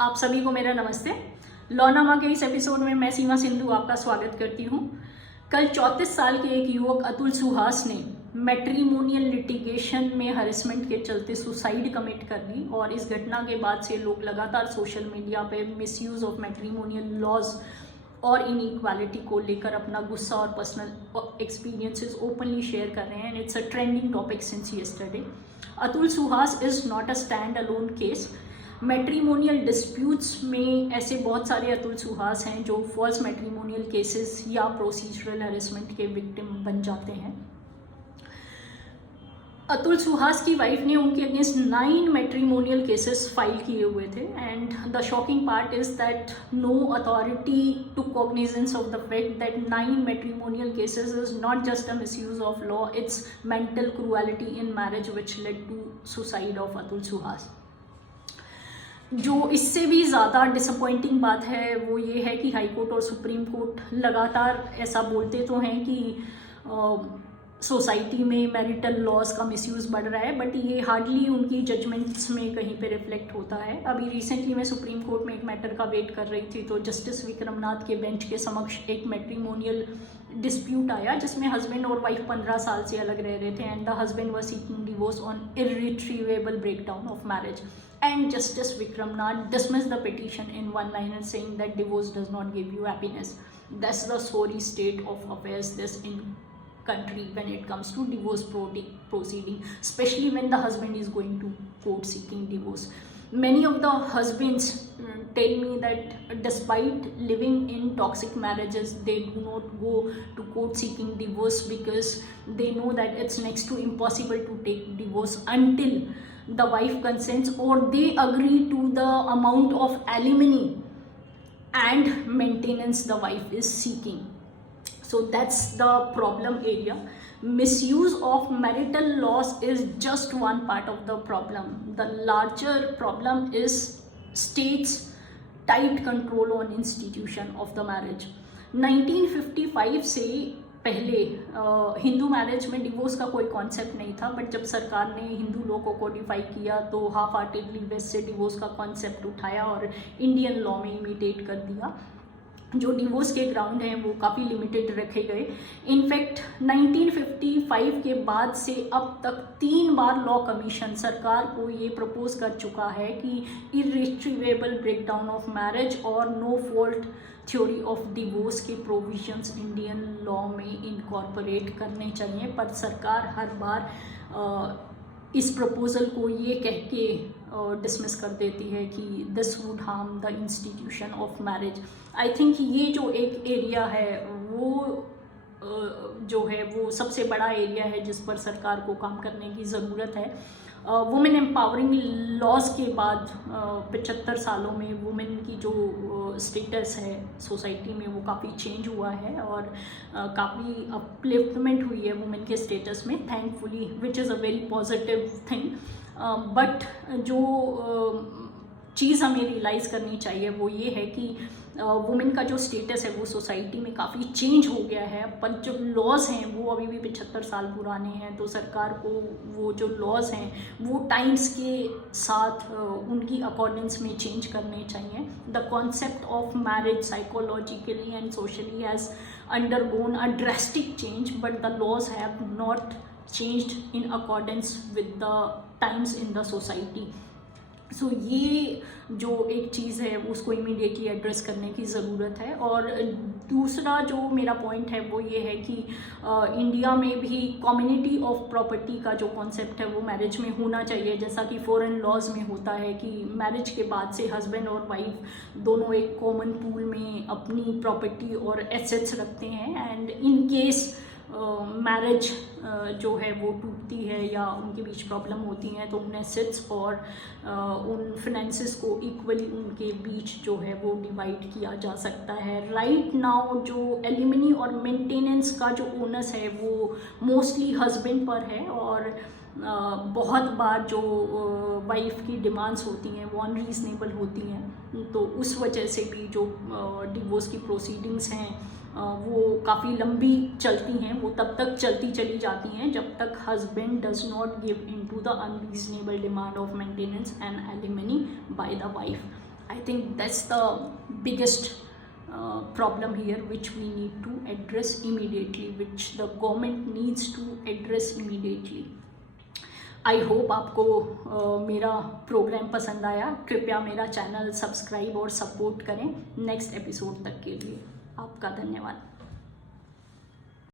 आप सभी को मेरा नमस्ते। लॉनामा के इस एपिसोड में मैं सीमा सिंधु आपका स्वागत करती हूँ। कल 34 साल के एक युवक अतुल सुहास ने मैट्रिमोनियल लिटिगेशन में हरेसमेंट के चलते सुसाइड कमिट कर ली और इस घटना के बाद से लोग लगातार सोशल मीडिया पे मिसयूज ऑफ मैट्रिमोनियल लॉज और इनइक्वालिटी को लेकर अपना गुस्सा और पर्सनल एक्सपीरियंसेस ओपनली शेयर कर रहे हैं and it's a trending topic since yesterday. Atul Suhas is not a stand alone case. Matrimonial disputes में ऐसे बहुत सारे अतुल सुहास हैं जो फॉल्स मैट्रिमोनियल केसेस या प्रोसीजरल हैरेसमेंट के विक्टिम बन जाते हैं। अतुल सुहास की वाइफ ने उनके अगेंस्ट 9 मैट्रिमोनियल केसेस फाइल किए हुए थे and the shocking part is that no authority took cognizance of the fact that 9 matrimonial cases is not just a misuse of law, it's mental cruelty in marriage which led to suicide of Atul Suhas। जो इससे भी ज़्यादा disappointing बात है वो ये है कि हाई कोर्ट और सुप्रीम कोर्ट लगातार ऐसा बोलते तो हैं कि सोसाइटी में मैरिटल लॉज का मिसयूज़ बढ़ रहा है, बट ये हार्डली उनकी जजमेंट्स में कहीं पे रिफ्लेक्ट होता है। अभी रिसेंटली मैं सुप्रीम कोर्ट में एक मैटर का वेट कर रही थी तो जस्टिस विक्रमनाथ के बेंच के समक्ष एक मैट्रिमोनियल डिस्प्यूट आया जिसमें हस्बैंड और वाइफ 15 साल से अलग रह रहे थे and the husband was seeking divorce on irretrievable breakdown of marriage and Justice Vikramnath dismissed the petition in one liner saying that divorce does not give you happiness. That's the sorry state of affairs this in country when it comes to divorce proceeding, especially when the husband is going to court seeking divorce. Many of the husbands tell me that despite living in toxic marriages they do not go to court seeking divorce because they know that it's next to impossible to take divorce until the wife consents or they agree to the amount of alimony and maintenance the wife is seeking. So that's the problem area. Misuse of marital laws is just one part of the problem. The larger problem is states tight control on institution of the marriage. 1955 से पहले Hindu marriage में divorce का कोई concept नहीं था, but जब सरकार ने हिंदू लॉ को कोडिफाई किया तो हाफ हार्टेडली वेस्ट से डिवोर्स का कॉन्सेप्ट उठाया और इंडियन लॉ में इमिटेट कर दिया। जो डिवोर्स के ग्राउंड हैं वो काफ़ी लिमिटेड रखे गए। इनफैक्ट 1955 के बाद से अब तक 3 बार लॉ कमीशन सरकार को ये प्रपोज कर चुका है कि इर्रिट्रीवेबल ब्रेकडाउन ऑफ मैरिज और no fault theory of divorce के प्रोविजंस इंडियन लॉ में इनकॉर्पोरेट करने चाहिए, पर सरकार हर बार इस प्रपोजल को ये कह के डिसमिस कर देती है कि this would harm the institution of marriage. I think ये जो एक एरिया है वो जो है वो सबसे बड़ा एरिया है जिस पर सरकार को काम करने की ज़रूरत है। वुमेन एम्पावरिंग लॉज के बाद 75 सालों में वुमेन की जो स्टेटस है सोसाइटी में वो काफ़ी चेंज हुआ है और काफ़ी अपलिफ्टमेंट हुई है वुमेन के स्टेटस में, thankfully, which is a very positive thing. But जो चीज़ हमें रियलाइज़ करनी चाहिए वो ये है कि वुमेन का जो स्टेटस है वो सोसाइटी में काफ़ी चेंज हो गया है, पर जो लॉज हैं वो अभी भी 75 साल पुराने हैं। तो सरकार को वो जो लॉज हैं वो टाइम्स के साथ उनकी अकॉर्डेंस में चेंज करने चाहिए। The concept of marriage psychologically and socially has undergone a drastic change, but the laws have not changed in accordance with the times in the society. So ये जो एक चीज़ है उसको इमीडिएटली एड्रेस करने की ज़रूरत है। और दूसरा जो मेरा पॉइंट है वो ये है कि इंडिया में भी कम्युनिटी ऑफ प्रॉपर्टी का जो कॉन्सेप्ट है वो मैरिज में होना चाहिए, जैसा कि फॉरेन लॉज में होता है कि मैरिज के बाद से हस्बैंड और वाइफ दोनों एक कॉमन पूल में अपनी प्रॉपर्टी और एसेट्स रखते हैं एंड इन केस मैरिज जो है वो टूटती है या उनके बीच प्रॉब्लम होती हैं तो उन एसेट्स और उन फिनेंसेस को इक्वली उनके बीच जो है वो डिवाइड किया जा सकता है। राइट नाउ जो एलिमनी और मेंटेनेंस का जो ओनस है वो मोस्टली हस्बैंड पर है और बहुत बार जो वाइफ की डिमांड्स होती हैं वो अनरीजनेबल होती हैं, तो उस वजह से भी जो डिवोर्स की प्रोसीडिंग्स हैं वो काफ़ी लंबी चलती हैं। वो तब तक चलती चली जाती हैं जब तक husband does not give in to the unreasonable demand of maintenance and alimony by the wife. I think that's the biggest problem here, which we need to address immediately, which the government needs to address immediately. I hope आपको मेरा programme पसंद आया. कृपया मेरा channel subscribe और support करें. Next episode तक के लिए आपका धन्यवाद.